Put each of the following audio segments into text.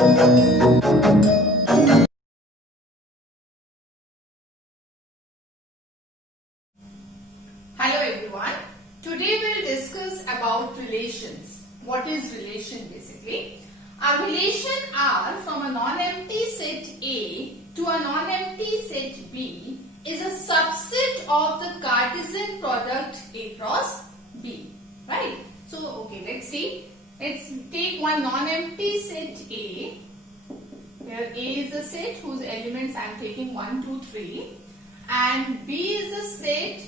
Hello everyone. Today we'll discuss about relations. What is relation basically? A relation R from a non-empty set A to a non-empty set B is a subset of the Cartesian product A cross B. Right? So, okay, let's see. Let's take one non-empty set A. Here A is a set whose elements I am taking 1, 2, 3. And B is a set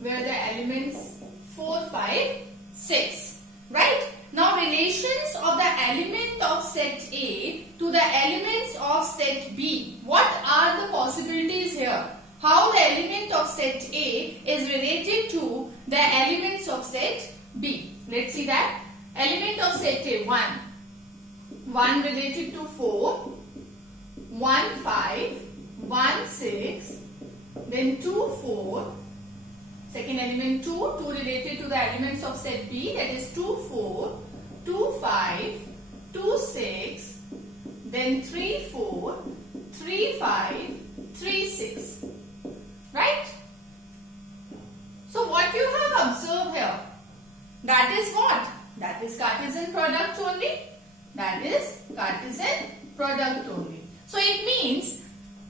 where the elements 4, 5, 6. Right? Now relations of the element of set A to the elements of set B. What are the possibilities here? How the element of set A is related to the elements of set B. Let's see that. Element of set A 1. 1 related to 4. 1, 5. 1, 6. Then 2, 4. Second element 2, 2 related to the elements of set B, that is 2, 4, 2, 5, 2, 6, then 3, 4, 3, 5, 3, 6. Right? So what you have observed here, that is what? That is Cartesian product only. That is Cartesian product only. So it means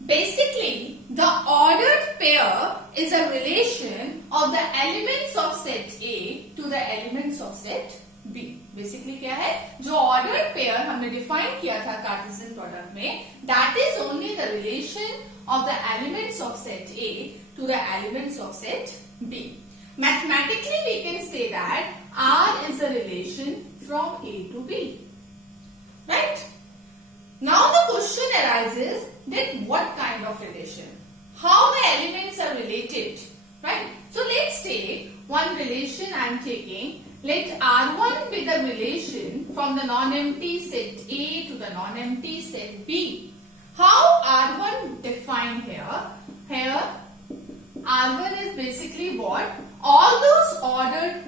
basically the ordered pair is a relation of the elements of set A to the elements of set B. Basically क्या है? जो ordered pair हमने define किया था Cartesian product में, that is only the relation of the elements of set A to the elements of set B. Mathematically we can say that R is a relation from A to B. Right? Now the question arises that what kind of relation? How the elements are related? Right? So let's take one relation I am taking. Let R1 be the relation from the non-empty set A to the non-empty set B. How R1 defined here? Here R1 is basically what? All those ordered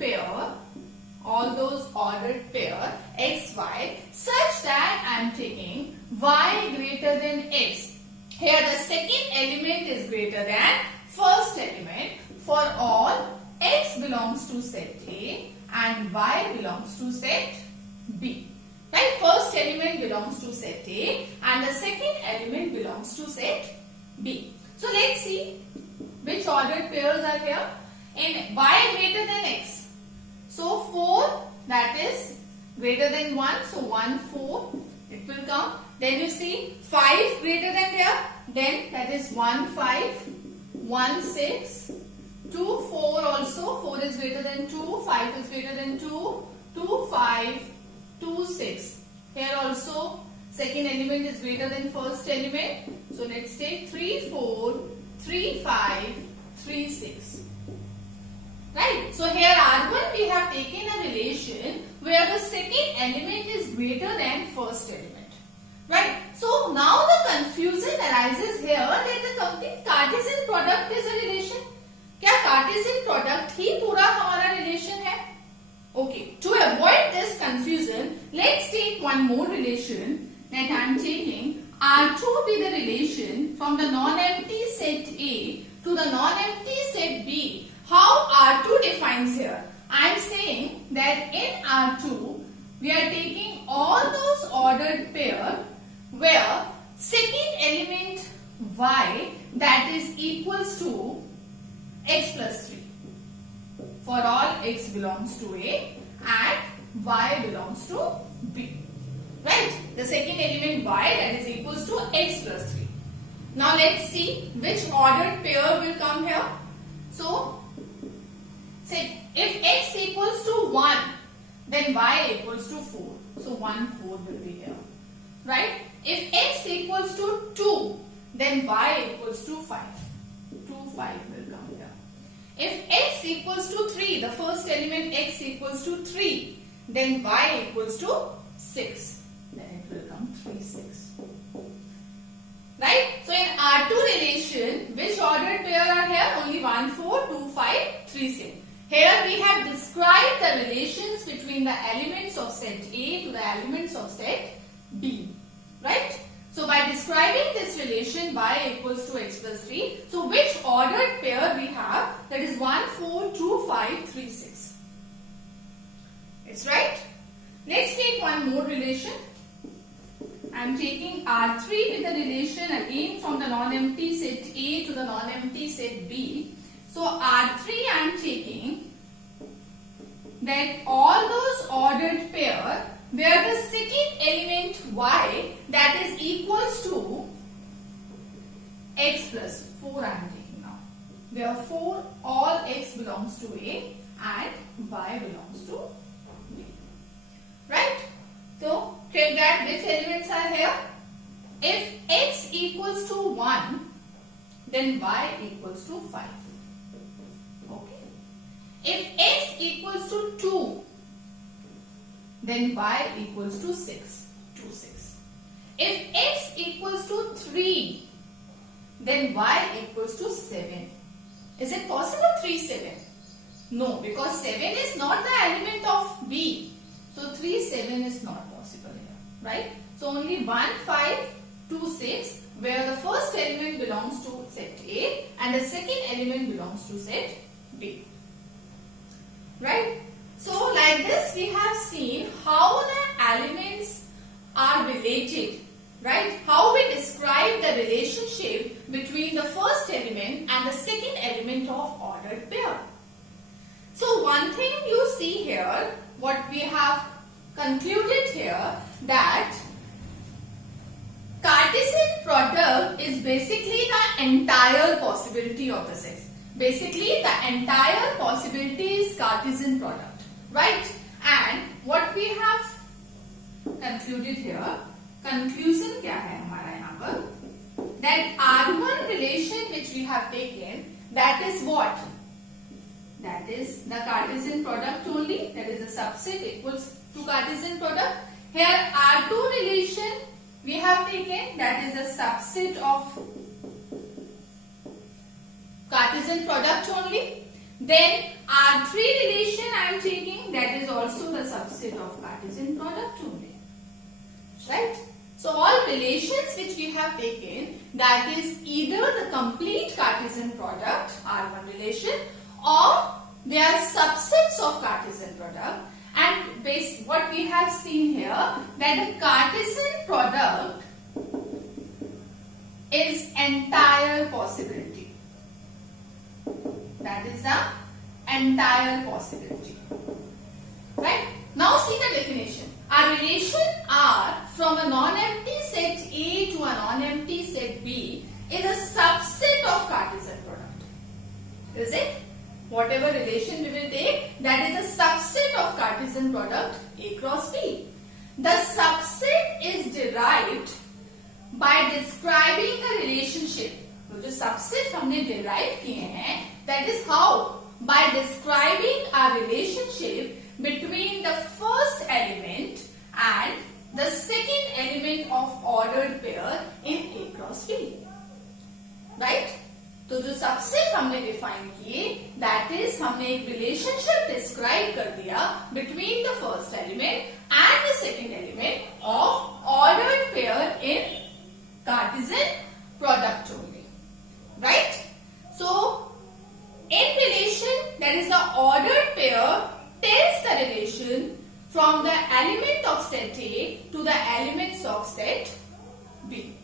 pair x, y such that I am taking y greater than x. Here the second element is greater than first element for all x belongs to set A and y belongs to set B. Right? First element belongs to set A and the second element belongs to set B. So let's see which ordered pairs are here. In y greater than x. So 4, that is greater than 1. So 1, 4 it will come. Then you see 5 greater than here. Then that is 1, 5, 1, 6, 2, 4 also. 4 is greater than 2, 5 is greater than 2, 2, 5, 2, 6. Here also second element is greater than first element. So let's take 3, 4, 3, 5, 3, 6. Right? So here R1 we have taken a relation where the second element is greater than first element. Right? So now the confusion arises here that the complete Cartesian product is a relation. क्या Cartesian product ही पूरा हमारा relation है? Okay. To avoid this confusion, let's take one more relation that I am taking. R2 be the relation from the non-empty set A to the non-empty set B. How R2 defines here? I am saying that in R2 we are taking all those ordered pair where second element y that is equals to x plus 3 for all x belongs to A and y belongs to B. Right? The second element y that is equals to x plus 3. Now let's see which ordered pair will come here. So say if x equals to 1 then y equals to 4. So 1, 4 will be here. Right? If x equals to 2 then y equals to 5. 2, 5 will come here. If x equals to 3, the first element x equals to 3, then y equals to 6. Then it will come 3, 6. Right? So in R2 relation, which ordered pair are here? Only 1, 4, 2, 5, 3, 6. Here we have described the relations between the elements of set A to the elements of set B. relation y equals to x plus 3. So which ordered pair we have? That is 1, 4, 2, 5, 3, 6. It's right. Let's take one more relation. I am taking R3 with the relation again from the non-empty set A to the non-empty set B. So R3 I am taking that all those ordered pair where the second element y that is equals to x plus 4 I am taking now. Therefore all x belongs to A and y belongs to B. Right? So check that which elements are here. If x equals to 1, then y equals to 5. Okay. If x equals to 2, then y equals to 6. 2, 6. If x equals to 3, then y equals to 7. Is it possible 3, 7? No, because 7 is not the element of B. So 3, 7 is not possible here, right? So only 1, 5, 2, 6, where the first element belongs to set A and the second element belongs to set B. Right? So like this we have seen how the elements are related, right? How we describe the relationship between the first element and the second element of ordered pair. So one thing you see here, what we have concluded here, that Cartesian product is basically the entire possibility of the sets. Basically the entire possibility is Cartesian product, right? And what we have concluded here, conclusion क्या है हमारा यहाँ पर, that R1 relation which we have taken, that is what? That is the Cartesian product only, that is the subset equals to Cartesian product. Here R2 relation we have taken, that is a subset of Cartesian product only. Then R3 relation I am taking, that is also the subset of Cartesian product only. Right? So all relations which we have taken, that is either the complete Cartesian product, R1 relation, or they are subsets of Cartesian product. And what we have seen here, that the Cartesian product is entire possibility. That is the entire possibility. Right? Now see the definition. A relation R from a non-empty set A to a non-empty set B is a subset of Cartesian product. Is it? Whatever relation we will take, that is a subset of Cartesian product A cross B. The subset is derived by describing the relationship. तो जो subset हमने derive किए हैं, that is how? By describing a relationship between the first element and the second element of ordered pair in A cross B. Right? तो जो subset हमने define किए, that is हमने एक रिलेशनशिप डिस्क्राइब कर दिया between the first element and the second element of ordered pair in Cartesian product only. Right? So in relation, that is the ordered pair tells the relation from the element of set A to the elements of set B.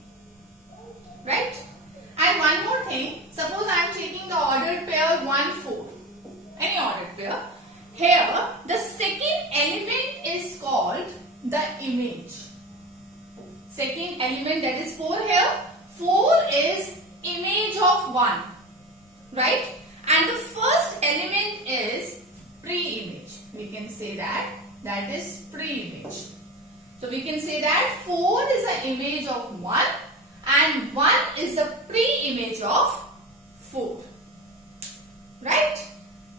Right? And one more thing, suppose I am taking the ordered pair 1, 4, any ordered pair. Here the second element is called the image. Second element, that is 4 here. 4 is image of 1. Right? And the first element is pre-image. We can say that is pre-image. So we can say that 4 is the image of 1 and 1 is the pre-image of 4. Right?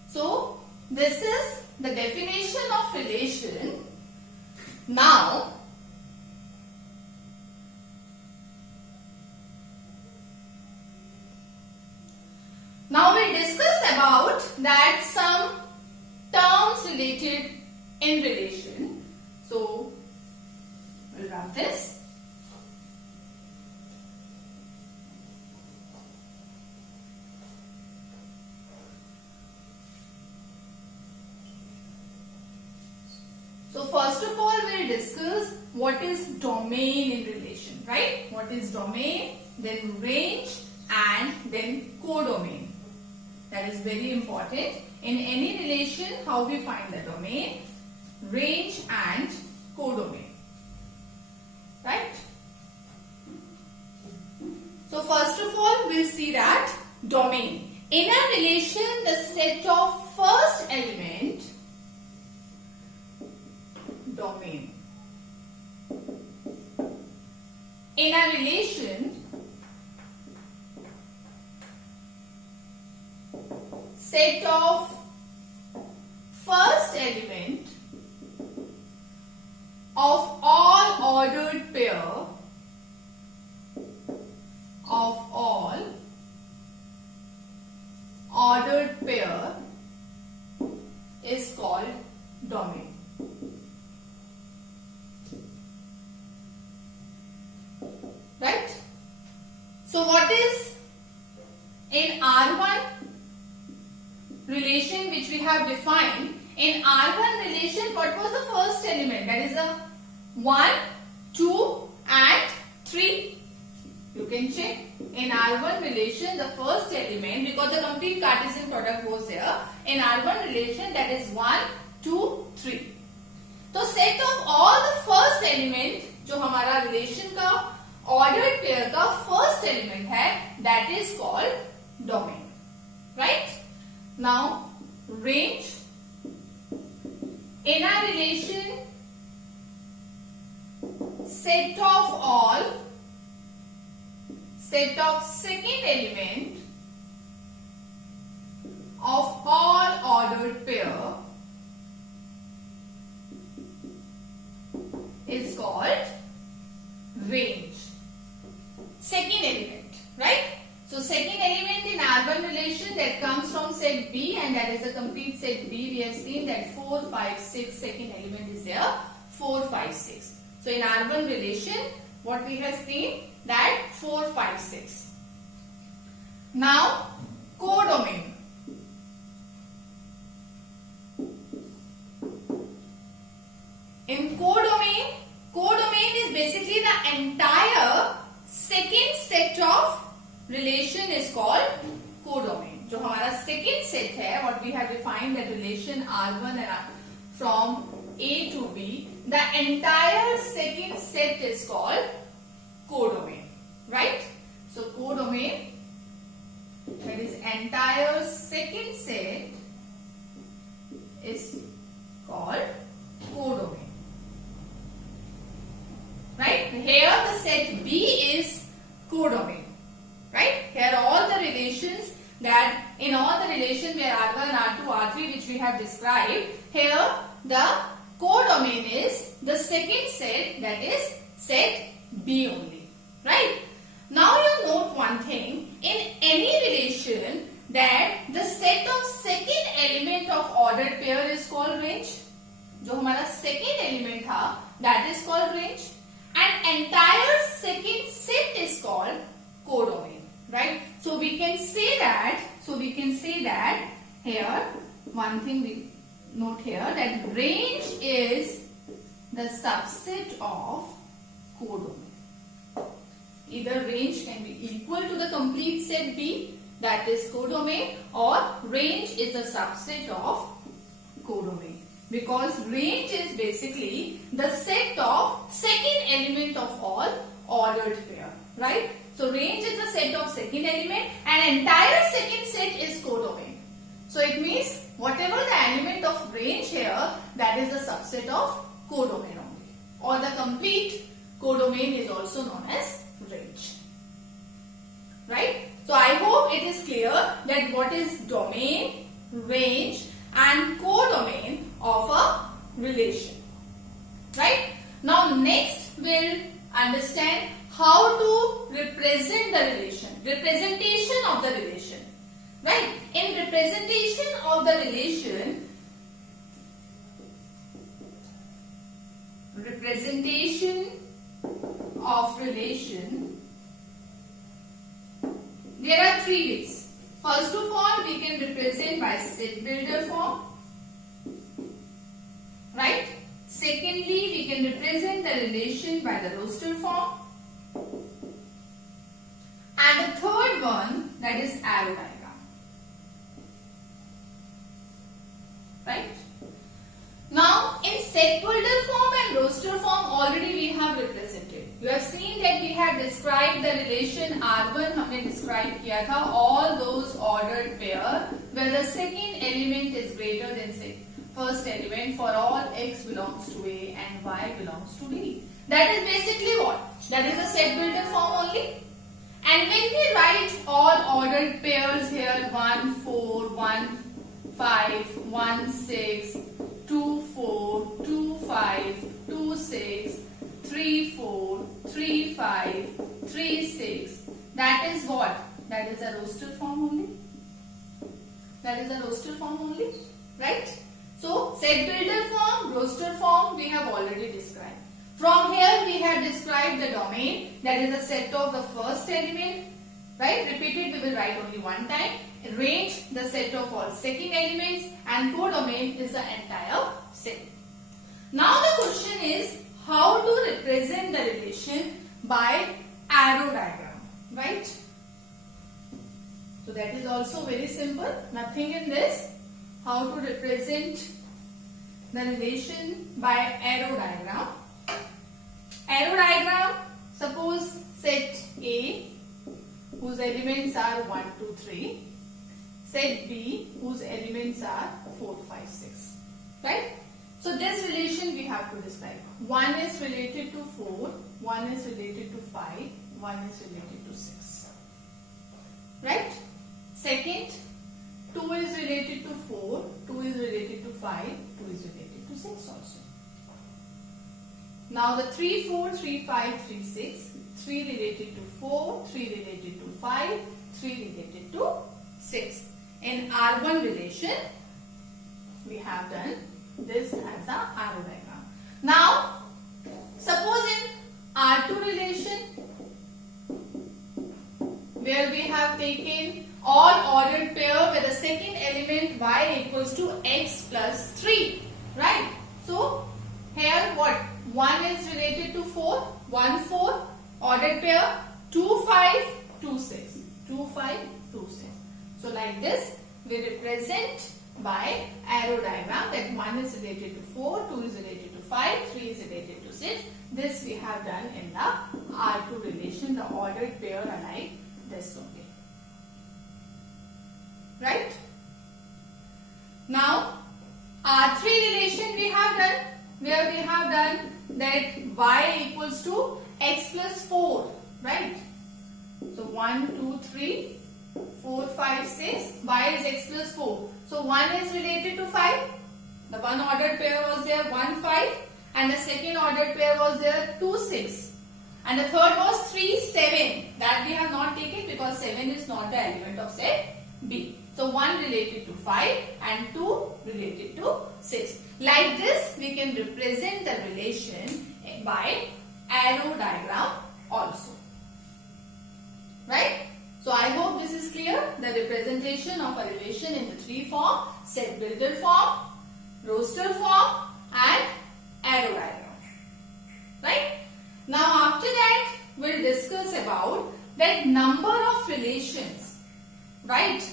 So this is the definition of relation. Now we'll discuss about that some terms related in relation. So we'll rub this. first of all, we'll discuss what is domain in relation, right? What is domain, then range, and then codomain. That is very important. In any relation, how we find the domain, range, and codomain, right? So first of all, we'll see that domain. In a relation, the set of first element, domain. In a relation, set of first element of all ordered pair is called domain. Right? So what is in R1 relation which we have defined? In R1 relation, what was the first element? That is a 1, 2 and 3. You can check. In R1 relation, the first element, because the complete Cartesian product was there, in R1 relation that is 1, 2, 3. तो set of all the first element जो हमारा relation का ordered pair का first element है, that is called domain. Right? Now, range. In a relation, set of second element of all ordered pair is called range. Second element, right? So second element in R1 relation that comes from set B, and that is a complete set B. We have seen that 4, 5, 6 second element is there. 4, 5, 6. So in R1 relation, what we have seen that 4, 5, 6. Now codomain. In codomain is basically the entire second set of relation is called codomain. जो हमारा second set है, what we have defined that relation R1 and from A to B, the entire second set is called codomain, right? So codomain, that is entire second set is called codomain. Right? Here the set B is codomain. Right? Here all the relations that in all the relations where R1, R2, R3 which we have described, here the codomain is the second set, that is set B only. Right? Now you note one thing, in any relation that the set of second element of ordered pair is called range. जो हमारा second element था, that is called range, and entire second set is called codomain, right? So we can say that here, one thing we note here, that range is the subset of codomain. Either range can be equal to the complete set B, that is codomain, or range is a subset of codomain. Because range is basically the set of second element of all ordered pair, right? So range is the set of second element and entire second set is codomain. So it means whatever the element of range here, that is the subset of codomain only. Or the complete codomain is also known as range. Right? So I hope it is clear that what is domain, range and codomain of a relation. Right? Now next we'll understand how to represent the relation. Representation of the relation. Right? In representation of the relation, there are three ways. First of all, we can represent by set builder form. Right? Second relation by the roster form. And the third one, that is arrow diagram. Right? Now, in set builder form and roster form, already we have represented. You have seen that we have described the relation R1 हमने describe किया था, all those ordered pair where the second element is greater than first element for all x belongs to A and y belongs to D. That is basically what? That is a set builder form only. And when we write all ordered pairs here, 1, 4, 1, 5, 1, 6, 2, 4, 2, 5, 2, 6, 3, 4, 3, 5, 3, 6. That is what? That is a roster form only. That is a roster form only. Right? So, set builder form, roster form we have already described. From here we have described the domain, that is a set of the first element. Right? Repeated we will write only one time. Range, the set of all second elements, and codomain is the entire set. Now the question is how to represent the relation by arrow diagram, right? So that is also very simple, nothing in this. How to represent the relation by arrow diagram. Arrow diagram, suppose set A whose elements are 1, 2, 3. Set B whose elements are 4, 5, 6. Right? So this relation we have to describe. 1 is related to 4, 1 is related to 5, 1 is related to 6. Right? Second, 2 is related to 4, 2 is related to 5, 2 is related to 6 also. Now the 3, 4, 3, 5, 3, 6, 3 related to 4, 3 related to 5, 3 related to 6. In R1 relation, we have done this as the arrow diagram. Now, suppose in R2 relation, where we have taken all ordered pair where the second element y equals to x plus 3, right? So, here what? 1 is related to 4, 1, 4, ordered pair, 2, 5, 2, 6, 2, 5, 2, 6. So like this, we represent by arrow diagram that 1 is related to 4, 2 is related to 5, 3 is related to 6. This we have done in the R2 relation, the ordered pair are like this only. Right? Now, R3 relation we have done, where we have done that y equals to x plus 4, right? So 1, 2, 3, 4, 5, 6, y is x plus 4. So 1 is related to 5. The one ordered pair was there 1, 5, and the second ordered pair was there 2, 6. And the third was 3, 7. That we have not taken because 7 is not the element of set B. So 1 related to 5 and 2 related to 6. Like this, we can represent the relation by arrow diagram also. Right? So I hope this is clear. The representation of a relation in the three form: set builder form, roster form, and arrow diagram. Right? Now after that, we'll discuss about that number of relations. Right?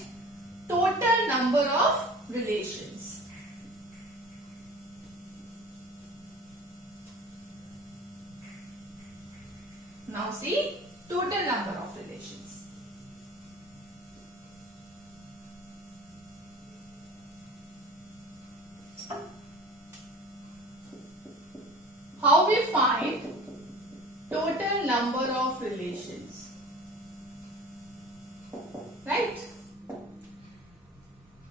Total number of relations. Now see, total number of relations. How we find total number of relations? Right?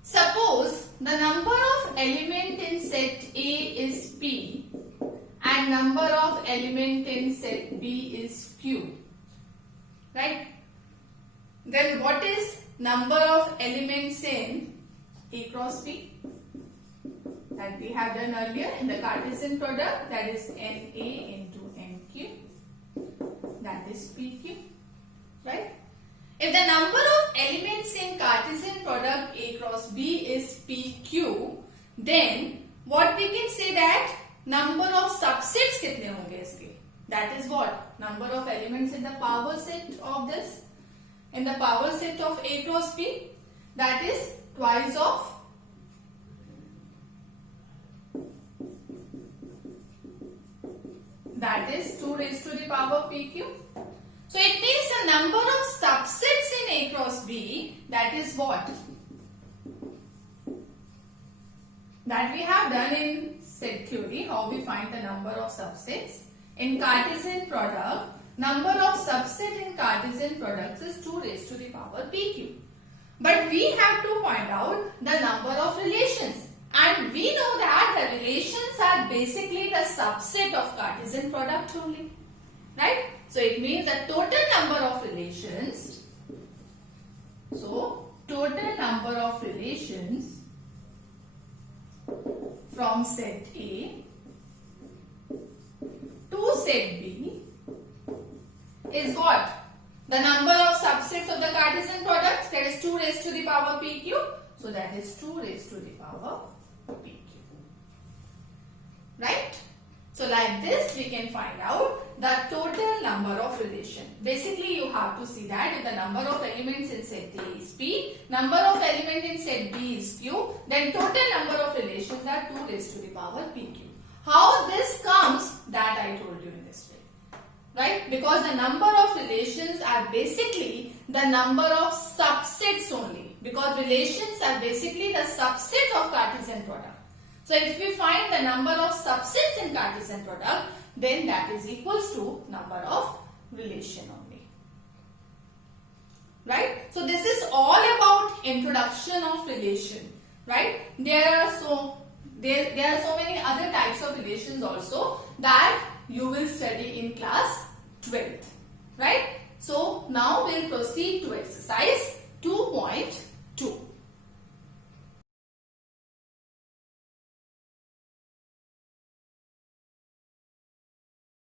Suppose the number of element in set A is P and number of element in set B is Q. Right? Then what is number of elements in A cross B? That we have done earlier in the Cartesian product, that is NA into NQ. That is PQ. Right? If the number of elements in Cartesian product A cross B is PQ, then what we can say that number of subsets कितने होंगे इसके? That is what? Number of elements in the power set of this. In the power set of A cross B, that is twice of that is 2 raised to the power PQ. So it means the number of subsets in A cross B, that is what? That we have done in set theory, how we find the number of subsets. In Cartesian product, number of subset in Cartesian products is 2 raised to the power PQ. But we have to find out the number of relations. And we know that the relations are basically the subset of Cartesian product only. Right? So it means the total number of relations. So total number of relations from set A to set B is what? The number of subsets of the Cartesian products, that is 2 raised to the power PQ. So that is 2 raised to the power PQ. Right? So like this we can find out the total number of relations. Basically you have to see that if the number of elements in set A is P, number of elements in set B is Q, then total number of relations are 2 raised to the power PQ. How this comes, that I told you in this way. Right? Because the number of relations are basically the number of subsets only. Because relations are basically the subset of Cartesian product. So if we find the number of subsets in Cartesian product, then that is equals to number of relation only. Right? So this is all about introduction of relation. Right? There are so many other types of relations also that you will study in class 12th. Right? So now we'll proceed to exercise 2.1.